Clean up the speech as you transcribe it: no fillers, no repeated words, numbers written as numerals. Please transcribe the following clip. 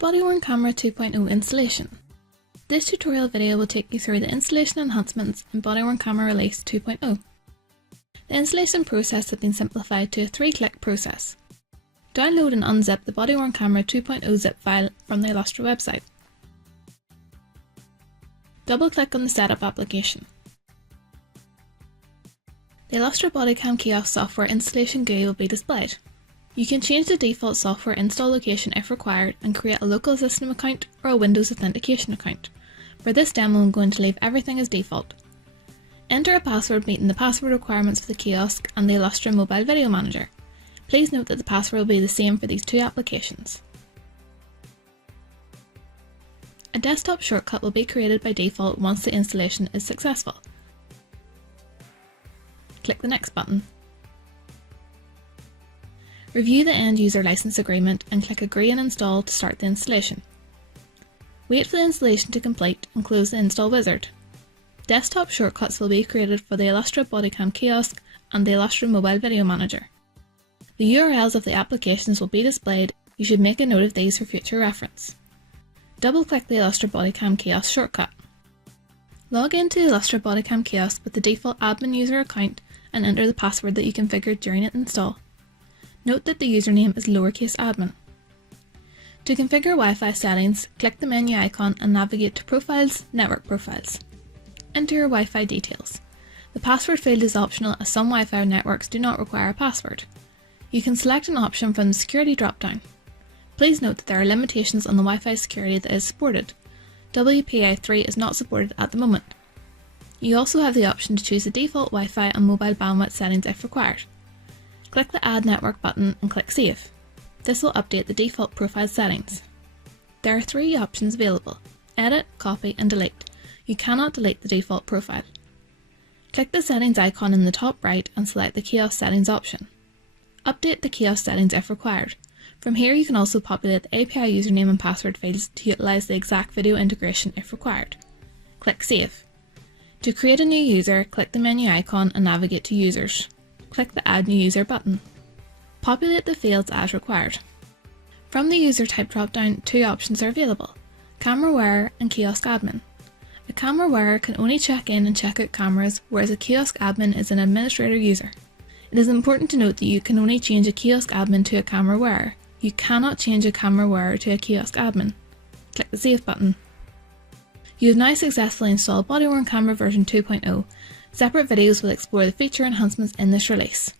Body-worn camera 2.0 installation. This tutorial video will take you through the installation enhancements in body-worn camera release 2.0. The installation process has been simplified to a 3-click process. Download and unzip the body-worn camera 2.0 zip file from the Illustra website. Double-click on the setup application. The Illustra Bodycam Kiosk software installation GUI will be displayed. You can change the default software install location if required and create a local system account or a Windows authentication account. For this demo, I'm going to leave everything as default. Enter a password meeting the password requirements for the kiosk and the Illustra Mobile Video Manager. Please note that the password will be the same for these two applications. A desktop shortcut will be created by default once the installation is successful. Click the Next button. Review the end user license agreement and click Agree and Install to start the installation. Wait for the installation to complete and close the install wizard. Desktop shortcuts will be created for the Illustra Bodycam Kiosk and the Illustra Mobile Video Manager. The URLs of the applications will be displayed. You should make a note of these for future reference. Double-click the Illustra Bodycam Kiosk shortcut. Log into the Illustra Bodycam Kiosk with the default admin user account and enter the password that you configured during its install. Note that the username is lowercase admin. To configure Wi-Fi settings, click the menu icon and navigate to Profiles, Network Profiles. Enter your Wi-Fi details. The password field is optional as some Wi-Fi networks do not require a password. You can select an option from the security drop-down. Please note that there are limitations on the Wi-Fi security that is supported. WPA3 is not supported at the moment. You also have the option to choose the default Wi-Fi and mobile bandwidth settings if required. Click the Add Network button and click Save. This will update the default profile settings. There are 3 options available: Edit, Copy and Delete. You cannot delete the default profile. Click the settings icon in the top right and select the kiosk settings option. Update the kiosk settings if required. From here you can also populate the API username and password fields to utilise the exact video integration if required. Click Save. To create a new user, click the menu icon and navigate to Users. Click the Add New User button. Populate the fields as required. From the user type drop-down, 2 options are available: Camera Wearer and Kiosk Admin. A camera wearer can only check in and check out cameras, whereas a kiosk admin is an administrator user. It is important to note that you can only change a kiosk admin to a camera wearer. You cannot change a camera wearer to a kiosk admin. Click the Save button. You have now successfully installed Body-worn Camera version 2.0. Separate videos will explore the feature enhancements in this release.